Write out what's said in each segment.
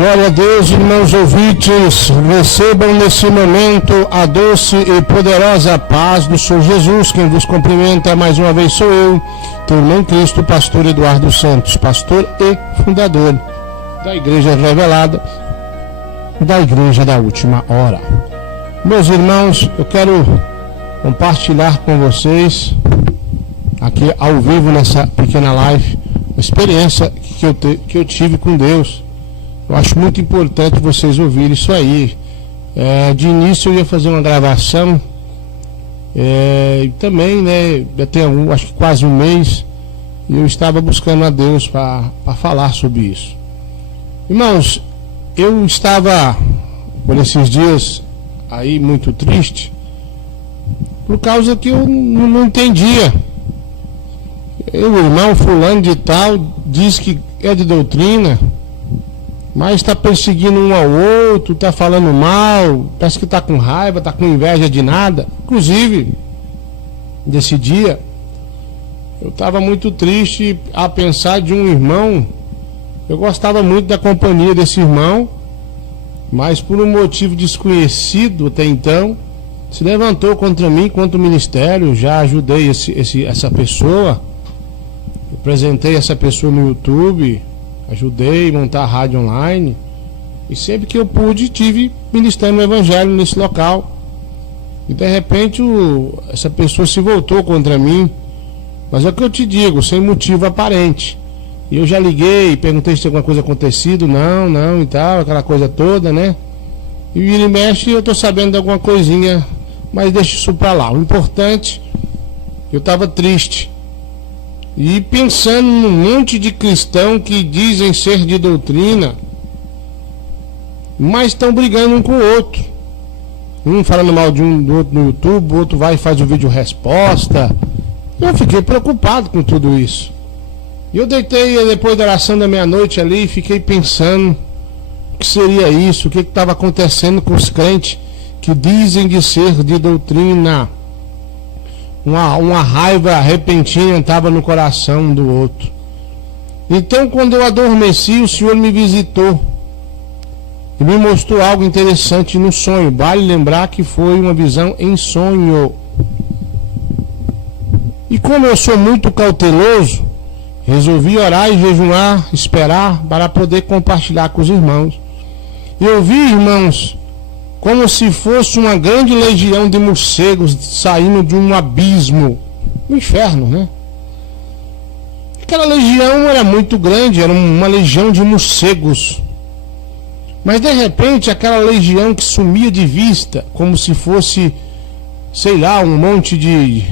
Glória a Deus, irmãos ouvintes, recebam nesse momento a doce e poderosa paz do Senhor Jesus. Quem vos cumprimenta mais uma vez sou eu, teu irmão em Cristo, pastor Eduardo Santos, pastor e fundador da Igreja Revelada, da Igreja da Última Hora. Meus irmãos, eu quero compartilhar com vocês, aqui ao vivo nessa pequena live, uma experiência que eu tive com Deus. Eu acho muito importante vocês ouvirem isso aí. De início eu ia fazer uma gravação, e também, né, já tem acho que quase um mês, e eu estava buscando a Deus para falar sobre isso. Irmãos, eu estava por esses dias aí muito triste, por causa que eu não entendia. O irmão fulano de tal diz que é de doutrina, mas está perseguindo um ao outro, está falando mal, parece que está com raiva, está com inveja de nada. Inclusive, desse dia, eu estava muito triste a pensar de um irmão. Eu gostava muito da companhia desse irmão, mas por um motivo desconhecido até então, se levantou contra mim, contra o ministério. Já ajudei essa pessoa, apresentei essa pessoa no YouTube, ajudei a montar a rádio online, e sempre que eu pude tive ministrando o evangelho nesse local. E de repente essa pessoa se voltou contra mim, mas é o que eu te digo, sem motivo aparente. E eu já liguei, perguntei se tem alguma coisa acontecido, não e tal, aquela coisa toda, né? E vira e mexe, eu tô sabendo de alguma coisinha, mas deixa isso pra lá. O importante, eu estava triste e pensando num monte de cristão que dizem ser de doutrina, mas estão brigando um com o outro. Um falando mal de um do outro no YouTube, o outro vai e faz o vídeo resposta. Eu fiquei preocupado com tudo isso. E eu deitei depois da oração da meia-noite ali e fiquei pensando o que seria isso, o que estava acontecendo com os crentes que dizem de ser de doutrina. Uma raiva repentina estava no coração do outro. Então, quando eu adormeci, o Senhor me visitou e me mostrou algo interessante no sonho. Vale lembrar que foi uma visão em sonho. E como eu sou muito cauteloso, resolvi orar e jejuar, esperar para poder compartilhar com os irmãos. Eu vi, irmãos, como se fosse uma grande legião de morcegos saindo de um abismo, um inferno, né? Aquela legião era muito grande, era uma legião de morcegos. Mas de repente aquela legião que sumia de vista, como se fosse, sei lá, um monte de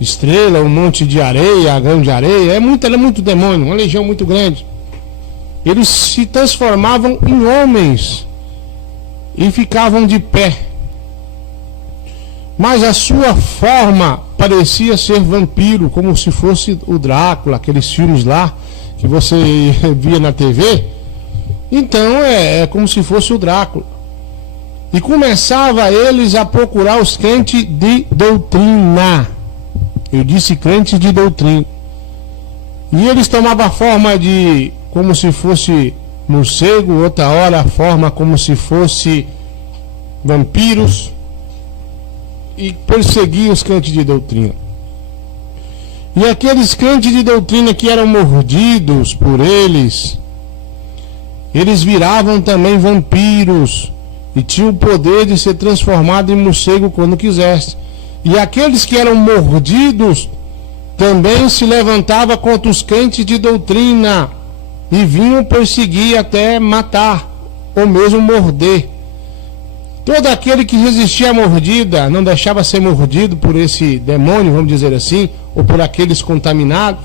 estrela, um monte de areia, grão de areia, era muito demônio, uma legião muito grande. Eles se transformavam em homens e ficavam de pé, mas a sua forma parecia ser vampiro, como se fosse o Drácula, aqueles filmes lá que você via na TV. Então é como se fosse o Drácula. E começava eles a procurar os crentes de doutrina. Eu disse crentes de doutrina. E eles tomavam a forma de como se fosse morcego, outra hora a forma como se fosse vampiros, e perseguiam os crentes de doutrina. E aqueles crentes de doutrina que eram mordidos por eles viravam também vampiros e tinham o poder de ser transformado em morcego quando quisesse. E aqueles que eram mordidos também se levantavam contra os crentes de doutrina e vinham perseguir até matar ou mesmo morder. Todo aquele que resistia à mordida, não deixava ser mordido por esse demônio, vamos dizer assim, ou por aqueles contaminados,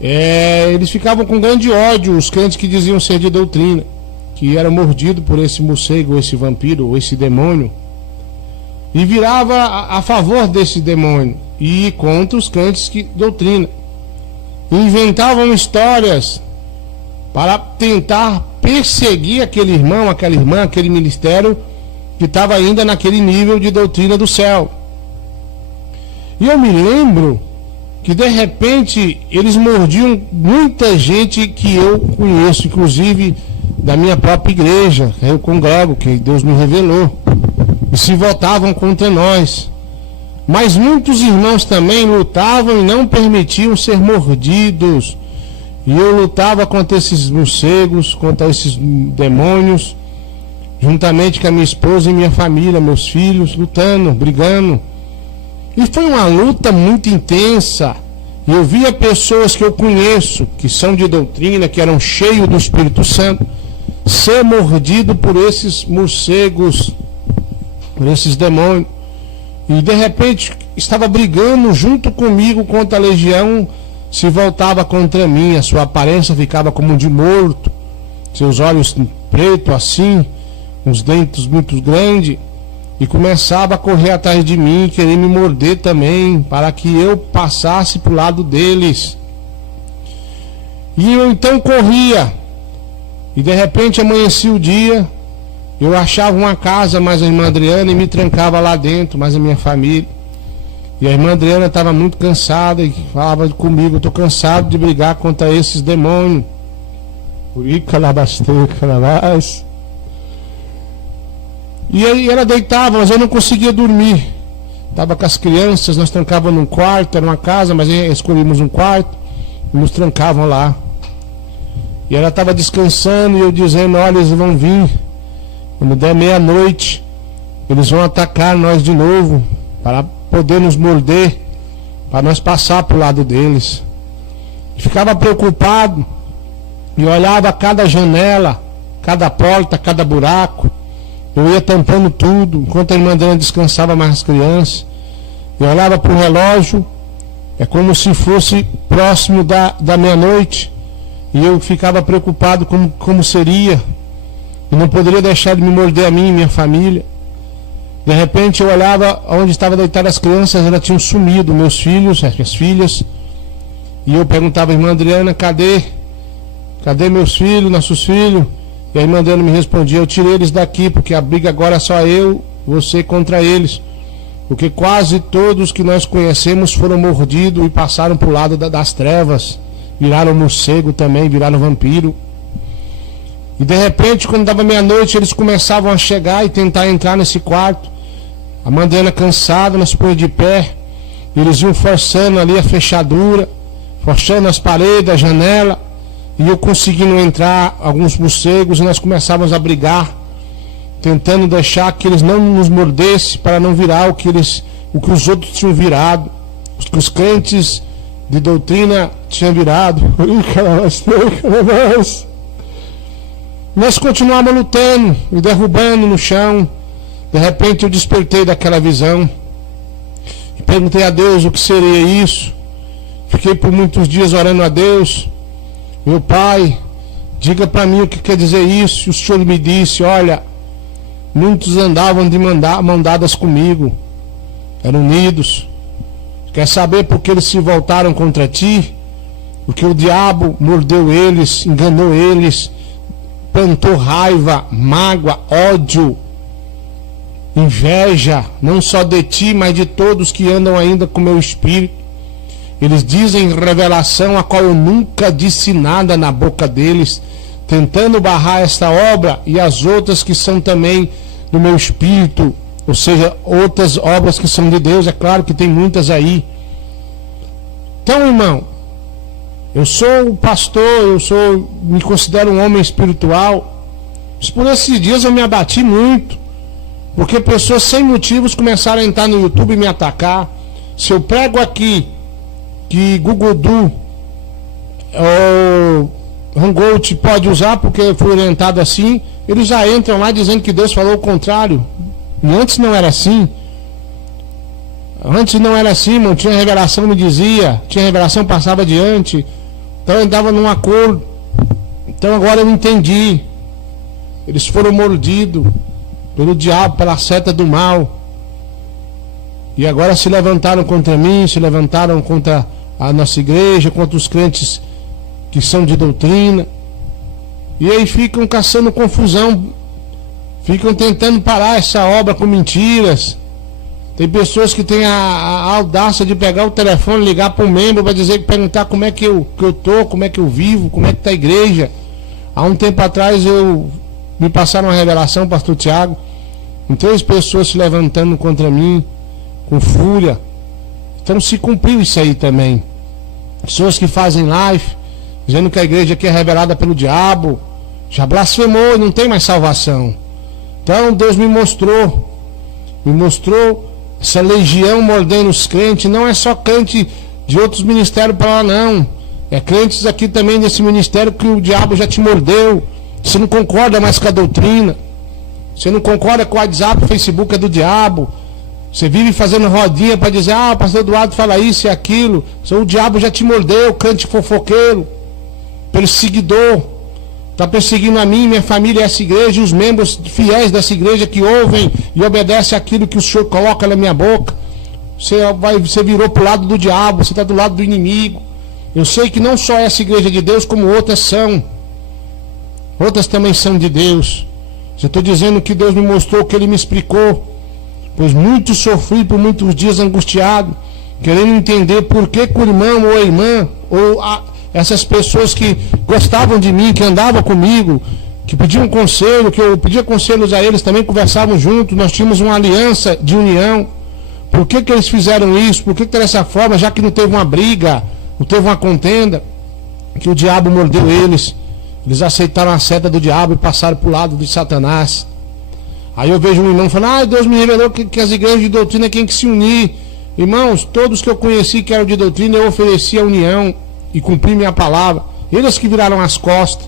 eles ficavam com grande ódio, os crentes que diziam ser de doutrina, que eram mordidos por esse morcego, ou esse vampiro, ou esse demônio, e virava a favor desse demônio e contra os crentes de doutrina. Inventavam histórias para tentar perseguir aquele irmão, aquela irmã, aquele ministério que estava ainda naquele nível de doutrina do céu. E eu me lembro que de repente eles mordiam muita gente que eu conheço, inclusive da minha própria igreja, eu congrego, que Deus me revelou, e se voltavam contra nós. Mas muitos irmãos também lutavam e não permitiam ser mordidos. E eu lutava contra esses morcegos, contra esses demônios, juntamente com a minha esposa e minha família, meus filhos, lutando, brigando. E foi uma luta muito intensa. E eu via pessoas que eu conheço, que são de doutrina, que eram cheios do Espírito Santo, ser mordido por esses morcegos, por esses demônios. E de repente estava brigando junto comigo contra a legião, se voltava contra mim, a sua aparência ficava como de morto, seus olhos pretos assim, uns dentes muito grandes, e começava a correr atrás de mim, querer me morder também, para que eu passasse para o lado deles. E eu então corria, e de repente amanhecia o dia, eu achava uma casa, mais a irmã Adriana, e me trancava lá dentro, mais a minha família. E a irmã Adriana estava muito cansada e falava comigo: eu estou cansado de brigar contra esses demônios. E aí ela deitava, mas eu não conseguia dormir. Estava com as crianças, nós trancávamos num quarto, era uma casa, mas escolhemos um quarto e nos trancavam lá. E ela estava descansando e eu dizendo: olha, eles vão vir. Quando der meia-noite, eles vão atacar nós de novo, para poder nos morder, para nós passar para o lado deles. E ficava preocupado, e olhava cada janela, cada porta, cada buraco. Eu ia tampando tudo, enquanto a irmã Adriana descansava mais as crianças. Eu olhava para o relógio, é como se fosse próximo da meia-noite, e eu ficava preocupado como seria. E não poderia deixar de me morder a mim e minha família. De repente eu olhava onde estavam deitadas as crianças, elas tinham sumido, meus filhos, as minhas filhas. E eu perguntava à irmã Adriana: cadê meus filhos, nossos filhos? E a irmã Adriana me respondia: eu tirei eles daqui, porque a briga agora é só eu, você contra eles. Porque quase todos que nós conhecemos foram mordidos e passaram para o lado das trevas. Viraram morcego também, viraram vampiro. E de repente, quando dava meia-noite, eles começavam a chegar e tentar entrar nesse quarto. A irmã Adriana cansada, nós põe de pé. E eles iam forçando ali a fechadura, forçando as paredes, a janela. E eu conseguindo entrar, alguns morcegos, e nós começávamos a brigar, tentando deixar que eles não nos mordessem, para não virar o que os outros tinham virado, o que os crentes de doutrina tinham virado. Nós continuávamos lutando e derrubando no chão. De repente eu despertei daquela visão e perguntei a Deus o que seria isso. Fiquei por muitos dias orando a Deus: meu Pai, diga para mim o que quer dizer isso. E o Senhor me disse: olha, muitos andavam de mão dadas comigo, eram unidos. Quer saber por que eles se voltaram contra ti? Porque o diabo mordeu eles, enganou eles, plantou raiva, mágoa, ódio, inveja, não só de ti, mas de todos que andam ainda com meu espírito. Eles dizem revelação a qual eu nunca disse nada na boca deles, tentando barrar esta obra e as outras que são também do meu espírito, ou seja, outras obras que são de Deus. É claro que tem muitas aí. Então, irmão, eu sou pastor, me considero um homem espiritual, mas por esses dias eu me abati muito, porque pessoas sem motivos começaram a entrar no YouTube e me atacar. Se eu prego aqui que Gugudu ou Hangout pode usar porque foi orientado assim, eles já entram lá dizendo que Deus falou o contrário. E antes não era assim. Antes não era assim, irmão. Tinha revelação, me dizia, tinha revelação, passava adiante. Então eu andava num acordo. Então agora eu entendi. Eles foram mordidos pelo diabo, pela seta do mal. E agora se levantaram contra mim, se levantaram contra a nossa igreja, contra os crentes que são de doutrina. E aí ficam caçando confusão, ficam tentando parar essa obra com mentiras. Tem pessoas que têm a audácia de pegar o telefone, ligar para um membro para perguntar como é que eu tô, como é que eu vivo, como é que está a igreja. Há um tempo atrás me passaram uma revelação, pastor Tiago, com 3 pessoas se levantando contra mim, com fúria. Então se cumpriu isso aí também. Pessoas que fazem live, dizendo que a igreja aqui é revelada pelo diabo, já blasfemou, não tem mais salvação. Então Deus me mostrou essa legião mordendo os crentes. Não é só crente de outros ministérios para lá, não. É crentes aqui também nesse ministério que o diabo já te mordeu. Você não concorda mais com a doutrina. Você não concorda com o WhatsApp, o Facebook é do diabo. Você vive fazendo rodinha para dizer, o pastor Eduardo fala isso e aquilo. O diabo já te mordeu, crente fofoqueiro, perseguidor. Está perseguindo a mim, minha família, essa igreja, e os membros fiéis dessa igreja que ouvem e obedecem aquilo que o Senhor coloca na minha boca. Você virou para o lado do diabo, você está do lado do inimigo. Eu sei que não só essa igreja de Deus, como outras são. Outras também são de Deus. Eu estou dizendo que Deus me mostrou, que Ele me explicou. Pois muito sofri por muitos dias angustiado, querendo entender por que o irmão ou a irmã, essas pessoas que gostavam de mim, que andavam comigo, que pediam conselho, que eu pedia conselhos a eles, também conversavam juntos, nós tínhamos uma aliança de união. Por que eles fizeram isso? Por que dessa forma, já que não teve uma briga, não teve uma contenda, que o diabo mordeu eles? Eles aceitaram a seta do diabo e passaram para o lado de Satanás. Aí eu vejo um irmão falando, Deus me revelou que as igrejas de doutrina têm que se unir. Irmãos, todos que eu conheci que eram de doutrina, eu ofereci a união e cumpri minha palavra. Eles que viraram as costas.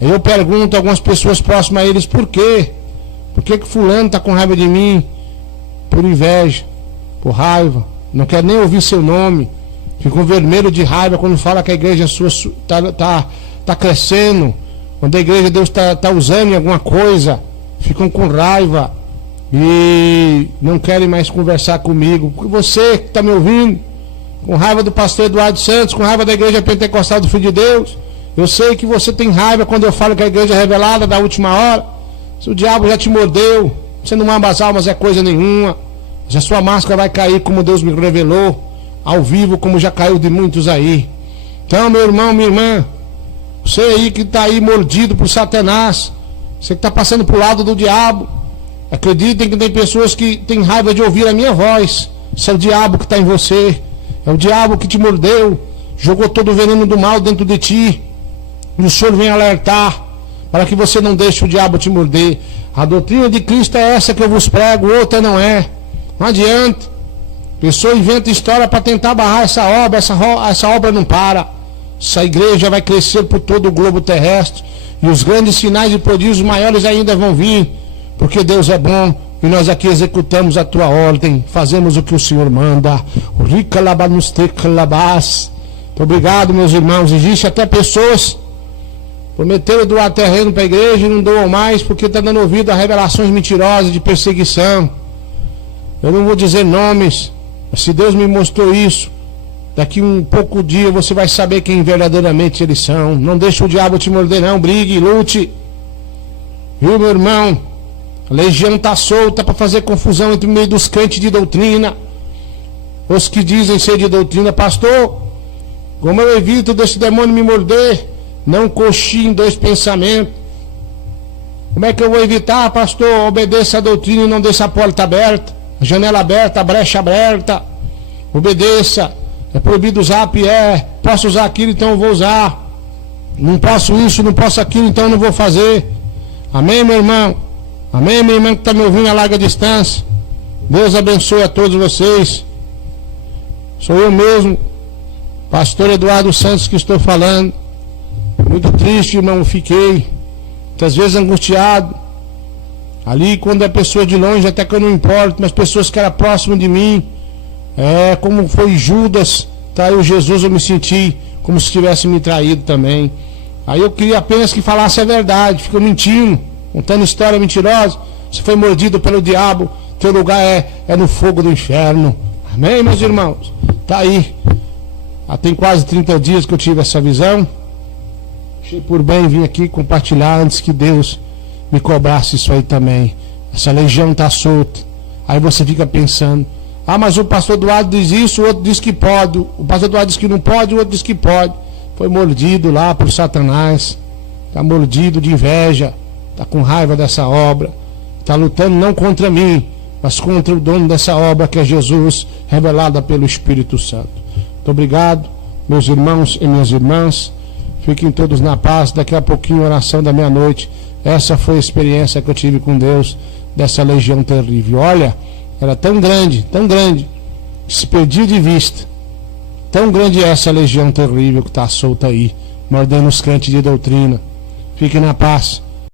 Eu pergunto a algumas pessoas próximas a eles, por quê? Por que fulano está com raiva de mim? Por inveja, por raiva, não quer nem ouvir seu nome. Ficam vermelho de raiva quando fala que a igreja sua está crescendo. Quando a igreja de Deus está usando em alguma coisa, ficam com raiva e não querem mais conversar comigo. Você que está me ouvindo, com raiva do pastor Eduardo Santos, com raiva da igreja pentecostal do Filho de Deus, eu sei que você tem raiva quando eu falo que a igreja é revelada da última hora. Se o diabo já te mordeu, você não ama as almas é coisa nenhuma. Se a sua máscara vai cair como Deus me revelou, ao vivo, como já caiu de muitos aí. Então, meu irmão, minha irmã, você aí que está aí mordido por Satanás, você que está passando para o lado do diabo, acreditem que tem pessoas que têm raiva de ouvir a minha voz. Isso é o diabo que está em você. É o diabo que te mordeu, jogou todo o veneno do mal dentro de ti. E o Senhor vem alertar para que você não deixe o diabo te morder. A doutrina de Cristo é essa que eu vos prego, outra não é. Não adianta. A pessoa inventa história para tentar barrar essa obra. Essa obra não para. Essa igreja vai crescer por todo o globo terrestre. E os grandes sinais e prodígios maiores ainda vão vir. Porque Deus é bom. E nós aqui executamos a tua ordem. Fazemos o que o Senhor manda. Muito obrigado, meus irmãos. Existe até pessoas prometeram doar terreno para a igreja e não doam mais porque está dando ouvido a revelações mentirosas de perseguição. Eu não vou dizer nomes, mas se Deus me mostrou isso, daqui um pouco dia você vai saber quem verdadeiramente eles são. Não deixe o diabo te morder não, brigue, lute. Viu, meu irmão? A legião está solta para fazer confusão entre o meio dos crentes de doutrina. Os que dizem ser de doutrina, pastor, como eu evito desse demônio me morder? Não coxie em 2 pensamentos. Como é que eu vou evitar, pastor? Obedeça a doutrina e não deixe a porta aberta, a janela aberta, a brecha aberta. Obedeça. É proibido usar, posso usar aquilo, então eu vou usar. Não posso isso, não posso aquilo, então eu não vou fazer. Amém, meu irmão? Amém, minha irmã que está me ouvindo a larga distância? Deus abençoe a todos vocês. Sou eu mesmo, pastor Eduardo Santos, que estou falando. Muito triste, irmão, fiquei muitas vezes angustiado. Ali, quando é pessoa de longe, até que eu não importo, mas pessoas que eram próximas de mim, como foi Judas, traiu Jesus, eu me senti como se tivesse me traído também. Aí eu queria apenas que falasse a verdade, ficou mentindo, contando história mentirosa. Você foi mordido pelo diabo, teu lugar é no fogo do inferno. Amém, meus irmãos? Tá aí. Tem quase 30 dias que eu tive essa visão. Achei por bem vir aqui compartilhar antes que Deus me cobrasse isso aí também. Essa legião está solta. Aí você fica pensando, mas o pastor Eduardo diz isso, o outro diz que pode, o pastor Eduardo diz que não pode, o outro diz que pode. Foi mordido lá por Satanás, está mordido de inveja, está com raiva dessa obra, está lutando não contra mim, mas contra o dono dessa obra, que é Jesus, revelada pelo Espírito Santo. Muito obrigado, meus irmãos e minhas irmãs, fiquem todos na paz. Daqui a pouquinho, oração da meia-noite. Essa foi a experiência que eu tive com Deus, dessa legião terrível. Olha, era tão grande, que se perdia de vista. Tão grande é essa legião terrível que está solta aí, mordendo os crentes de doutrina. Fiquem na paz.